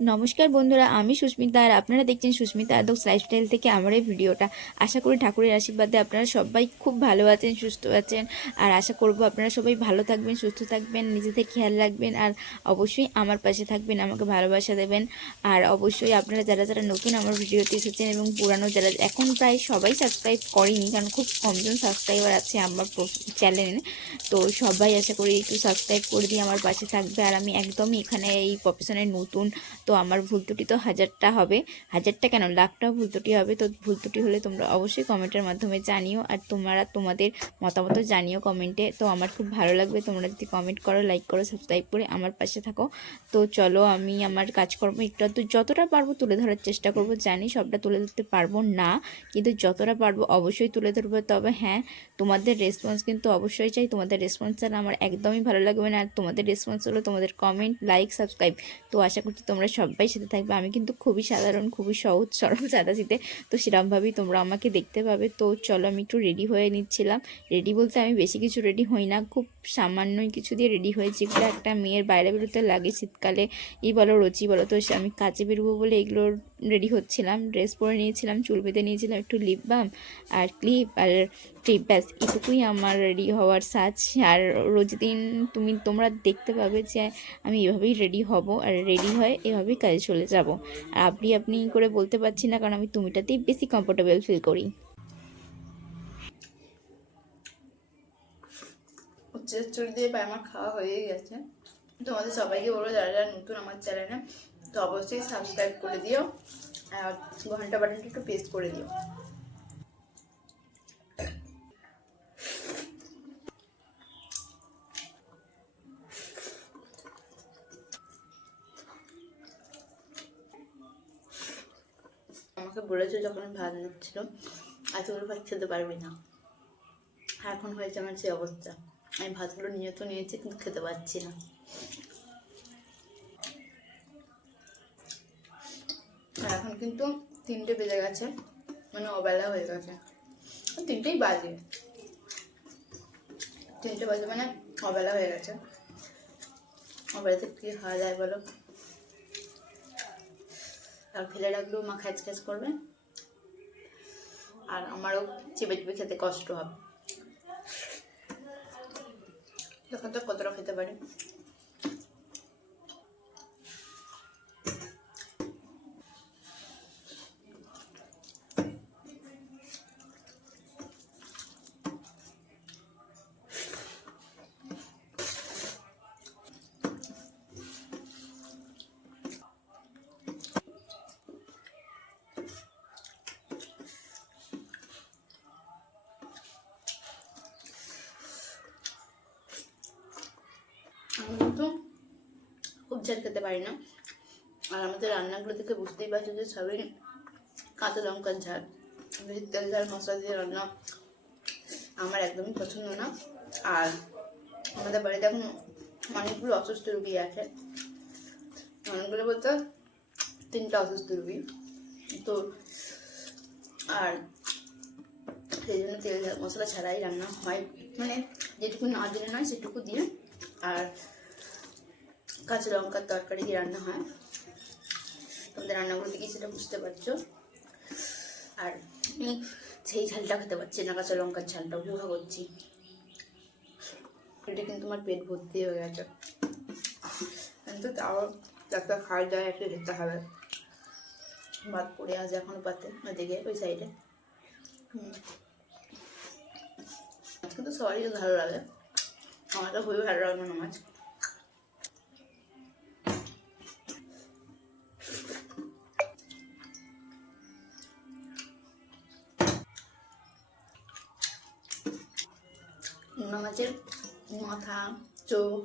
নমস্কার বন্ধুরা, আমি সুস্মিতা আর আপনারা দেখছেন সুস্মিতা আদক লাইফস্টাইল থেকে আমার এই ভিডিওটা। আশা করি ঠাকুরের আশীর্বাদে আপনারা সবাই খুব ভালো আছেন, সুস্থ আছেন। আর আশা করব আপনারা সবাই ভালো থাকবেন, সুস্থ থাকবেন নিজেদের খেয়াল রাখবেন আর অবশ্যই আমার পাশে থাকবেন, আমাকে ভালোবাসা দেবেন। আর অবশ্যই আপনারা যারা যারা নতুন আমার ভিডিওতে এসেছেন এবং পুরানো যারা, এখন প্রায় সবাই সাবস্ক্রাইব করেনি, কারণ খুব কমজন সাবস্ক্রাইবার আছে আমার চ্যানেলে তো সবাই আশা করি একটু সাবস্ক্রাইব করে দিয়ে আমার পাশে থাকবে। আর আমি একদমই এখানে এই প্রফেশনের নতুন। তো আমার ভুল ত্রুটি তো হাজারটা হবে। হাজারটা কেন? লাখটা ভুল ত্রুটি হবে। তো ভুল ত্রুটি হলে তোমরা অবশ্যই কমেন্টের মাধ্যমে জানিও। আর তোমরা তোমাদের মতামত জানিও কমেন্টে। তো আমার খুব ভালো লাগবে। তোমরা যদি কমেন্ট করো, লাইক করো, সাবস্ক্রাইব করে আমার পাশে থাকো। তো চলো আমি আমার কাজকর্ম একটু আধটু যতটা পারব তুলে ধরার চেষ্টা করব। জানি সবটা তুলে ধরতে পারব না, কিন্তু যতটা পারব অবশ্যই তুলে ধরবো। তবে হ্যাঁ তোমাদের রেসপন্স কিন্তু অবশ্যই চাই। তোমাদের রেসপন্স ছাড়া আমার একদমই ভালো লাগবে না। আর তোমাদের রেসপন্স হলো তোমাদের কমেন্ট লাইক সাবস্ক্রাইব তো আশা করছি তোমরা সবাই সাথে থাকবে। আমি কিন্তু খুবই সাধারণ, খুবই সহজ, সরল সাদাসিতে তো সেরকমভাবেই তোমরা আমাকে দেখতে পাবে। তো চলো আমি একটু রেডি হয়ে নিচ্ছিলাম। রেডি বলতে আমি বেশি কিছু রেডি হই না। খুব সামান্যই কিছু দিয়ে রেডি হয়েছি। যেগুলো একটা মেয়ের বাইরে বেরোতে লাগে শীতকালে। এই বলো রচি বলো? তো আমি কাজে বেরোবো বলে এগুলো রেডি হচ্ছিলাম ড্রেস পরে নিয়েছিলাম, চুল বেঁধে নিয়েছিলাম, একটু লিপ বাম আর ক্লিপ আর ক্লিপ ব্যাস, এটুকুই আমার রেডি হওয়ার সাজ। আর রোজ দিন তুমি, তোমরা দেখতে পাবে যে আমি এভাবেই রেডি হব আর রেডি হয়ে এভাবেই কাজে চলে যাব। আর আপনি আপনি করে বলতে পারছি না, কারণ আমি তুমিটাতেই বেশি কমফোর্টেবল ফিল করি। চুরি দিয়ে আমার খাওয়া হয়েই গেছে। তোমাদের সবাইকে বলব, যারা যারা নতুন আমার চ্যানেলে তো অবশ্যই সাবস্ক্রাইব করে দিও। আর ঘণ্টা বাটনটা একটু পেস্ট করে দিও। আমাকে বলেছে যখন ভাত নিচ্ছিল এতগুলো ভাত খেতে পারবি না। এখন হয়েছে আমার সেই অবস্থা। আমি ভাতগুলো নিয়ে তো নিয়েছি, কিন্তু খেতে পারছি না আর এখন কিন্তু তিনটে বেজে গেছে। মানে অবেলা হয়ে গেছে। তিনটেই বাজে। তিনটে বাজে মানে অবেলা হয়ে গেছে। অবেলাতে কী খাওয়া যায় বলো? আর ফেলে রাখলেও মা খ্যাচ খ্যাচ করবে। আর আমারও চেপে চেপে খেতে কষ্ট হবে। তখন তো কতটা খেতে পারি। কিন্তু খুব ঝাল খেতে পারি না। আর আমাদের রান্নাগুলো থেকে বুঝতেই পারছ যে সবই কাঁচা লঙ্কার ঝাল। বেশি তেল ঝাল মশলা দিয়ে রান্না আমার একদমই পছন্দ না। আর আমাদের বাড়িতে এখন অনেকগুলো অসুস্থ রুগী আছে। অনেকগুলো বলতে তিনটা অসুস্থ রুগী। তো আর সেই জন্য তেল মশলা ছাড়াই রান্না হয়। মানে যেটুকু না দিলে নয় সেটুকু দিয়ে। আর কাঁচা লঙ্কার তরকারি দিয়ে রান্না হয়। তোমাদের রান্নাগুলো দেখি সেটা বুঝতে পারছ। আর আমি সেই ঝালটা খেতে পারছি না, কাঁচা লঙ্কার ঝালটা উপভোগ করছি। এটা কিন্তু আমার পেট ভর্তি হয়ে গেছে। কিন্তু তাও একটা খাওয়া যায় একটু খেতে হবে। ভাত পড়ে আছে এখনও পাতে ওইদিকে ওই সাইডে মাছ কিন্তু সবারই ভালো লাগে। আমার তো খুবই ভালো লাগে না মাছ। নোনা মাছের মাথা, চোখ,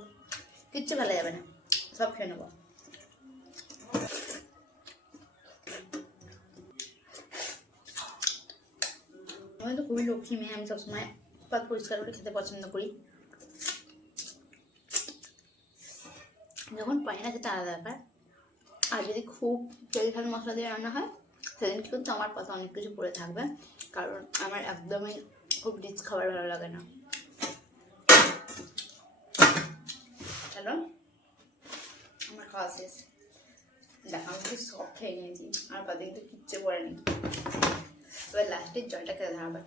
কিচ্ছু ফেলা যাবে না। সব খেয়ে নেব। আমি তো খুবই লক্ষ্মী মেয়ে, আমি সবসময় পাত পরিষ্কার করে খেতে পছন্দ করি। যখন পাই না, সেটা আলাদা ব্যাপার। আর যদি খুব তেল ঝাল মশলা দিয়ে রান্না হয়, সেদিন কিন্তু আমার পাতা অনেক কিছু পড়ে থাকবে। কারণ আমার একদমই খুব রিচ খাবার ভালো লাগে না। হ্যালো আমার খাওয়া শেষ। দেখা একটু সব খেয়ে নিয়েছি, আর বাদে কিন্তু কিচ্ছু পড়েনি এবার লাস্টের জলটা খেতে হবে